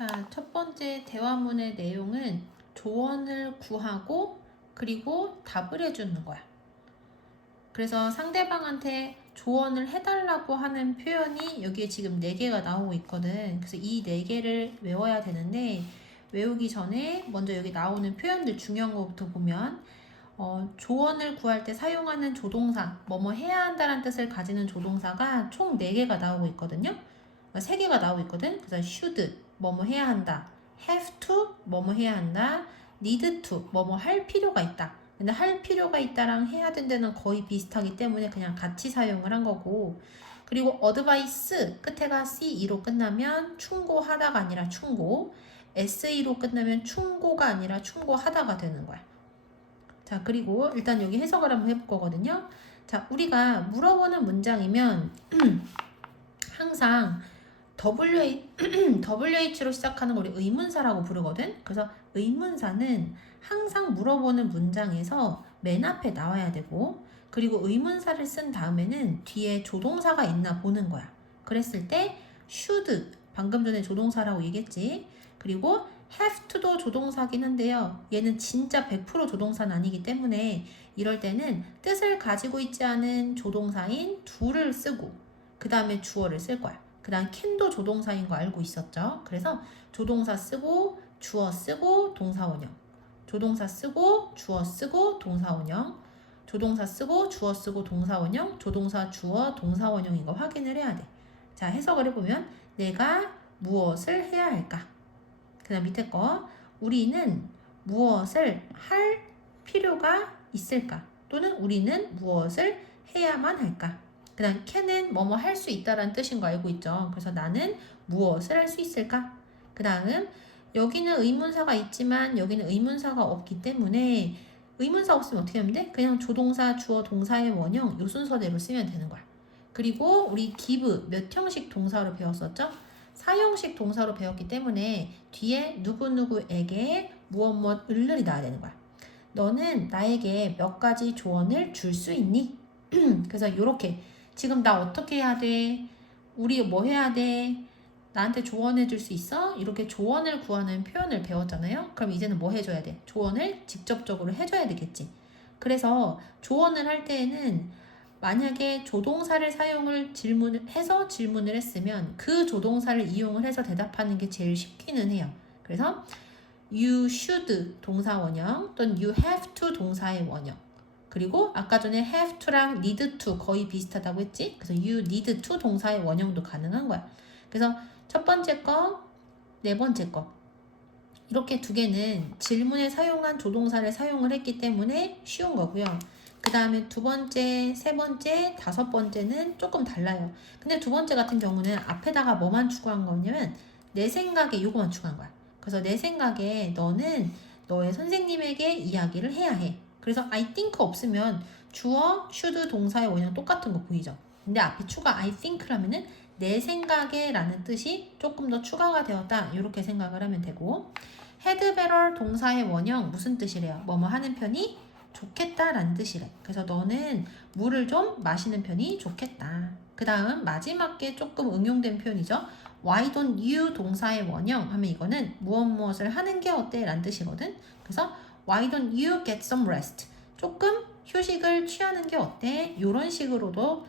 자, 첫 번째 대화문의 내용은 조언을 구하고 그리고 답을 해주는 거야. 그래서 상대방한테 조언을 해달라고 하는 표현이 여기에 지금 4개가 나오고 있거든. 그래서 이 4개를 외워야 되는데 외우기 전에 먼저 여기 나오는 표현들 중요한 것부터 보면 조언을 구할 때 사용하는 조동사, 뭐뭐 해야 한다는 뜻을 가지는 조동사가 총 4개가 나오고 있거든요. 3개가 나오고 있거든. 그래서 should, 뭐뭐 해야 한다. have to, 뭐뭐 해야 한다. need to, 뭐뭐 할 필요가 있다. 근데 할 필요가 있다랑 해야 된다는 거의 비슷하기 때문에 그냥 같이 사용을 한 거고, 그리고 advice 끝에가 ce로 끝나면 충고하다가 아니라 충고, se로 끝나면 충고가 아니라 충고하다가 되는 거야. 자, 그리고 일단 여기 해석을 한번 해볼 거거든요. 자, 우리가 물어보는 문장이면 항상 WH로 시작하는 걸 우리 의문사라고 부르거든. 그래서 의문사는 항상 물어보는 문장에서 맨 앞에 나와야 되고, 그리고 의문사를 쓴 다음에는 뒤에 조동사가 있나 보는 거야. 그랬을 때 should, 방금 전에 조동사라고 얘기했지. 그리고 have to도 조동사긴 한데요. 얘는 진짜 100% 조동사는 아니기 때문에 이럴 때는 뜻을 가지고 있지 않은 조동사인 do를 쓰고 그 다음에 주어를 쓸 거야. 그 다음 can도 조동사인 거 알고 있었죠? 그래서 조동사 쓰고 주어 쓰고 동사 원형, 조동사 쓰고 주어 쓰고 동사 원형, 조동사 쓰고 주어 쓰고 동사 원형, 조동사 주어 동사 원형인 거 확인을 해야 돼. 자, 해석을 해보면 내가 무엇을 해야 할까? 그 다음 밑에 거, 우리는 무엇을 할 필요가 있을까? 또는 우리는 무엇을 해야만 할까? 그 다음 can은 뭐뭐 할 수 있다라는 뜻인 거 알고 있죠? 그래서 나는 무엇을 할 수 있을까? 그 다음 여기는 의문사가 있지만 여기는 의문사가 없기 때문에 의문사 없으면 어떻게 하면 돼? 그냥 조동사, 주어, 동사의 원형 요 순서대로 쓰면 되는 거야. 그리고 우리 give 몇 형식 동사로 배웠었죠? 사형식 동사로 배웠기 때문에 뒤에 누구누구에게 무엇 을을이 나와야 되는 거야. 너는 나에게 몇 가지 조언을 줄 수 있니? 그래서 이렇게 지금 나 어떻게 해야 돼? 우리 뭐 해야 돼? 나한테 조언해 줄 수 있어? 이렇게 조언을 구하는 표현을 배웠잖아요. 그럼 이제는 뭐 해줘야 돼? 조언을 직접적으로 해줘야 되겠지. 그래서 조언을 할 때에는 만약에 조동사를 사용을 해서 질문을 했으면 그 조동사를 이용을 해서 대답하는 게 제일 쉽기는 해요. 그래서 you should 동사 원형 또는 you have to 동사의 원형, 그리고 아까 전에 have to랑 need to 거의 비슷하다고 했지? 그래서 you need to 동사의 원형도 가능한 거야. 그래서 첫 번째 거, 네 번째 거 이렇게 두 개는 질문에 사용한 조동사를 사용을 했기 때문에 쉬운 거고요. 그 다음에 두 번째, 세 번째, 다섯 번째는 조금 달라요. 근데 두 번째 같은 경우는 앞에다가 뭐만 추가한 거냐면 내 생각에 요거만 추가한 거야. 그래서 내 생각에 너는 너의 선생님에게 이야기를 해야 해. 그래서 I think 없으면 주어, should 동사의 원형 똑같은 거 보이죠? 근데 앞에 추가 I think라면은 내 생각에 라는 뜻이 조금 더 추가가 되었다. 이렇게 생각을 하면 되고, had better 동사의 원형 무슨 뜻이래요? 뭐뭐 하는 편이 좋겠다 라는 뜻이래. 그래서 너는 물을 좀 마시는 편이 좋겠다. 그 다음 마지막 게 조금 응용된 표현이죠. Why don't you 동사의 원형 하면 이거는 무엇을 하는 게 어때? 라는 뜻이거든. 그래서 Why don't you get some rest? 조금 휴식을 취하는 게 어때? 이런 식으로도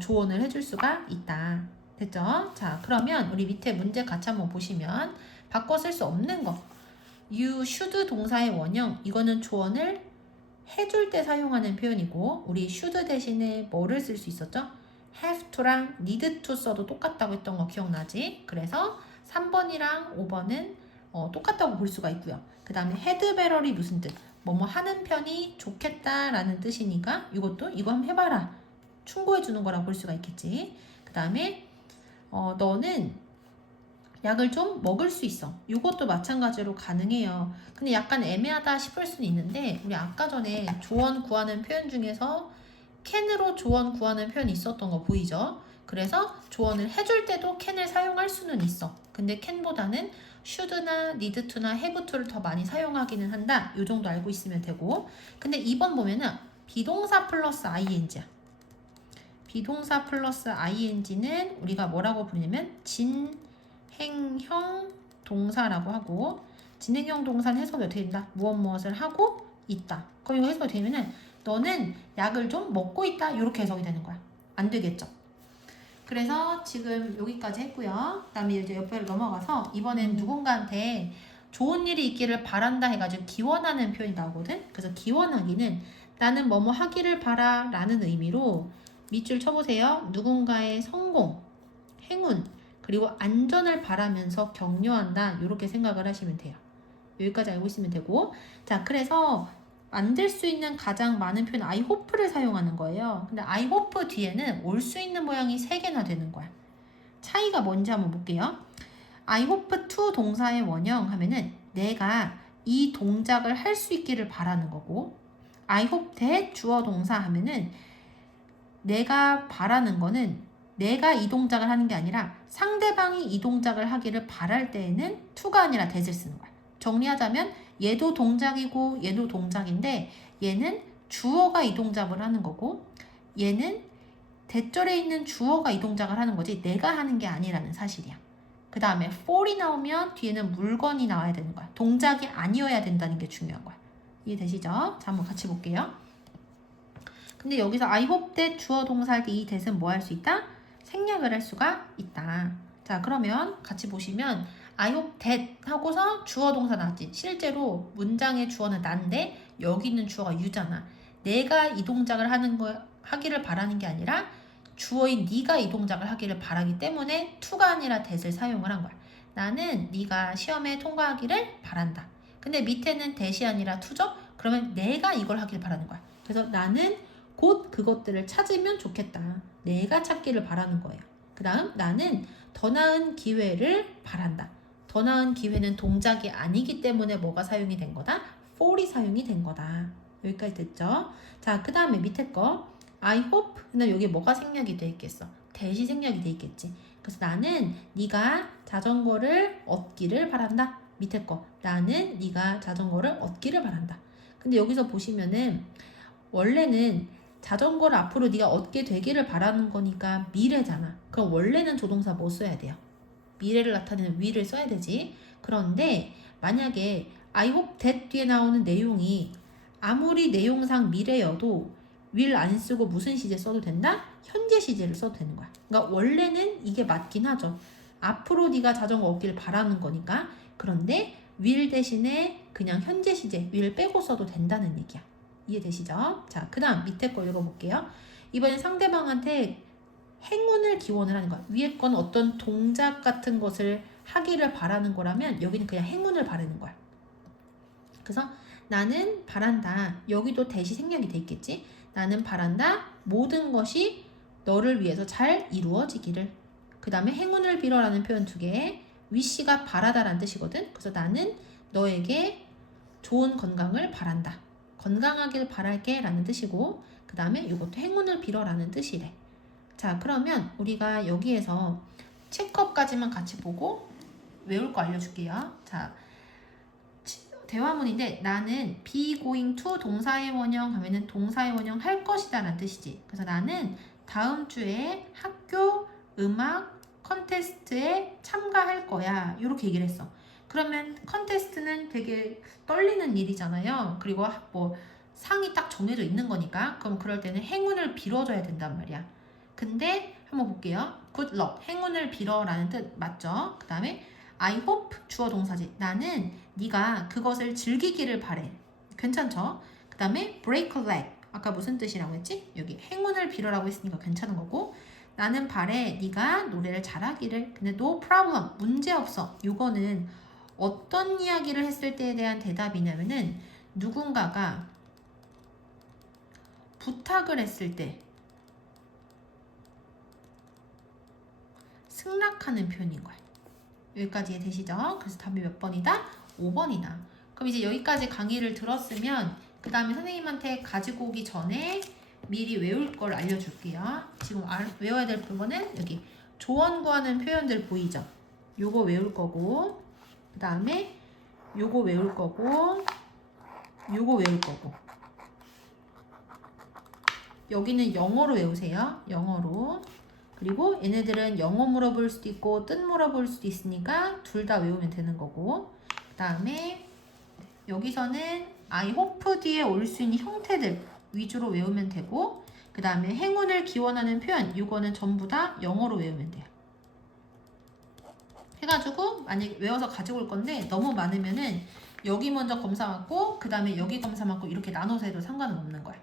조언을 해줄 수가 있다. 됐죠? 자, 그러면 우리 밑에 문제 같이 한번 보시면 바꿔 쓸 수 없는 거, you should 동사의 원형, 이거는 조언을 해줄 때 사용하는 표현이고, 우리 should 대신에 뭐를 쓸 수 있었죠? have to랑 need to 써도 똑같다고 했던 거 기억나지? 그래서 3번이랑 5번은 똑같다고 볼 수가 있고요. 그 다음에 had better이 무슨 뜻? 뭐뭐 하는 편이 좋겠다 라는 뜻이니까 이것도 이거 한번 해봐라, 충고해 주는 거라고 볼 수가 있겠지. 그 다음에 너는 약을 좀 먹을 수 있어. 이것도 마찬가지로 가능해요. 근데 약간 애매하다 싶을 수는 있는데 우리 아까 전에 조언 구하는 표현 중에서 can으로 조언 구하는 표현이 있었던 거 보이죠? 그래서 조언을 해줄 때도 can을 사용할 수는 있어. 근데 can보다는 should나 need to나 have to를 더 많이 사용하기는 한다. 이 정도 알고 있으면 되고, 근데 2번 보면은 비동사 플러스 ing야. 비동사 플러스 ing는 우리가 뭐라고 부르냐면 진행형 동사라고 하고 진행형 동사는 해석이 어떻게 된다? 무엇을 하고 있다. 그럼 이거 해석이 되면은 너는 약을 좀 먹고 있다. 이렇게 해석이 되는 거야. 안 되겠죠? 그래서 지금 여기까지 했고요. 그다음에 이제 옆에를 넘어가서 이번엔 누군가한테 좋은 일이 있기를 바란다 해가지고 기원하는 표현이 나오거든. 그래서 기원하기는 나는 뭐뭐 하기를 바라 라는 의미로 밑줄 쳐보세요. 누군가의 성공, 행운, 그리고 안전을 바라면서 격려한다. 이렇게 생각을 하시면 돼요. 여기까지 알고 있으면 되고, 자, 그래서 만들 수 있는 가장 많은 표현 I hope를 사용하는 거예요. 근데 I hope 뒤에는 올 수 있는 모양이 3개나 되는 거야. 차이가 뭔지 한번 볼게요. I hope to 동사의 원형 하면은 내가 이 동작을 할 수 있기를 바라는 거고, I hope that 주어 동사 하면은 내가 바라는 거는 내가 이 동작을 하는 게 아니라 상대방이 이 동작을 하기를 바랄 때에는 to가 아니라 that을 쓰는 거야. 정리하자면 얘도 동작이고 얘도 동작인데 얘는 주어가 이 동작을 하는 거고 얘는 대절에 있는 주어가 이 동작을 하는 거지 내가 하는 게 아니라는 사실이야. 그 다음에 for이 나오면 뒤에는 물건이 나와야 되는 거야. 동작이 아니어야 된다는 게 중요한 거야. 이해되시죠? 자, 한번 같이 볼게요. 근데 여기서 I hope that 주어 동사 할 때 이 that은 뭐 할 수 있다? 생략을 할 수가 있다. 자, 그러면 같이 보시면 I hope that 하고서 주어 동사 나왔지. 실제로 문장의 주어는 난데 여기 있는 주어가 you잖아. 내가 이 동작을 하기를 바라는 게 아니라 주어인 네가 이 동작을 하기를 바라기 때문에 to가 아니라 that을 사용을 한 거야. 나는 네가 시험에 통과하기를 바란다. 근데 밑에는 that이 아니라 to죠? 그러면 내가 이걸 하길 바라는 거야. 그래서 나는 곧 그것들을 찾으면 좋겠다. 내가 찾기를 바라는 거예요. 그 다음 나는 더 나은 기회를 바란다. 더 나은 기회는 동작이 아니기 때문에 뭐가 사용이 된 거다? for이 사용이 된 거다. 여기까지 됐죠? 자, 그 다음에 밑에 거 I hope 근데 여기 뭐가 생략이 돼 있겠어? that이 생략이 돼 있겠지. 그래서 나는 네가 자전거를 얻기를 바란다. 밑에 거 나는 네가 자전거를 얻기를 바란다. 근데 여기서 보시면은 원래는 자전거를 앞으로 네가 얻게 되기를 바라는 거니까 미래잖아. 그럼 원래는 조동사 뭐 써야 돼요? 미래를 나타내는 will을 써야 되지. 그런데 만약에 I hope that 뒤에 나오는 내용이 아무리 내용상 미래여도 will 안 쓰고 무슨 시제 써도 된다? 현재 시제를 써도 되는 거야. 그러니까 원래는 이게 맞긴 하죠. 앞으로 네가 자전거 얻기를 바라는 거니까. 그런데 will 대신에 그냥 현재 시제 will 빼고 써도 된다는 얘기야. 이해되시죠? 자, 그 다음 밑에 거 읽어볼게요. 이번엔 상대방한테 행운을 기원을 하는 거야. 위에 건 어떤 동작 같은 것을 하기를 바라는 거라면 여기는 그냥 행운을 바라는 거야. 그래서 나는 바란다. 여기도 대시 생략이 돼 있겠지. 나는 바란다. 모든 것이 너를 위해서 잘 이루어지기를. 그 다음에 행운을 빌어라는 표현 2개. wish가 바라다라는 뜻이거든. 그래서 나는 너에게 좋은 건강을 바란다. 건강하길 바랄게 라는 뜻이고 그 다음에 이것도 행운을 빌어라는 뜻이래. 자, 그러면 우리가 여기에서 체크업까지만 같이 보고 외울 거 알려줄게요. 자, 대화문인데 나는 be going to 동사의 원형 하면은 동사의 원형 할 것이다 라는 뜻이지. 그래서 나는 다음 주에 학교 음악 컨테스트에 참가할 거야. 이렇게 얘기를 했어. 그러면 컨테스트는 되게 떨리는 일이잖아요. 그리고 뭐 상이 딱 정해져 있는 거니까. 그럼 그럴 때는 행운을 빌어줘야 된단 말이야. 근데 한번 볼게요. good luck, 행운을 빌어라는 뜻 맞죠? 그 다음에 I hope 주어 동사지. 나는 네가 그것을 즐기기를 바래. 괜찮죠? 그 다음에 break a leg. 아까 무슨 뜻이라고 했지? 여기 행운을 빌어라고 했으니까 괜찮은 거고 나는 바래 네가 노래를 잘하기를. 근데 no problem, 문제 없어. 이거는 어떤 이야기를 했을 때에 대한 대답이냐면은 누군가가 부탁을 했을 때 승낙하는 표현인 거야. 여기까지 이해되시죠? 그래서 답이 몇 번이다? 5번이다. 그럼 이제 여기까지 강의를 들었으면 그 다음에 선생님한테 가지고 오기 전에 미리 외울 걸 알려줄게요. 지금 외워야 될 부분은 여기 조언 구하는 표현들 보이죠? 요거 외울 거고 그 다음에 요거 외울 거고 요거 외울 거고 여기는 영어로 외우세요. 영어로. 그리고 얘네들은 영어 물어볼 수도 있고 뜻 물어볼 수도 있으니까 둘 다 외우면 되는 거고, 그 다음에 여기서는 I hope 뒤에 올 수 있는 형태들 위주로 외우면 되고, 그 다음에 행운을 기원하는 표현 이거는 전부 다 영어로 외우면 돼요. 해가지고 만약 외워서 가지고 올 건데 너무 많으면은 여기 먼저 검사 맞고 그 다음에 여기 검사 맞고 이렇게 나눠서 해도 상관은 없는 거야.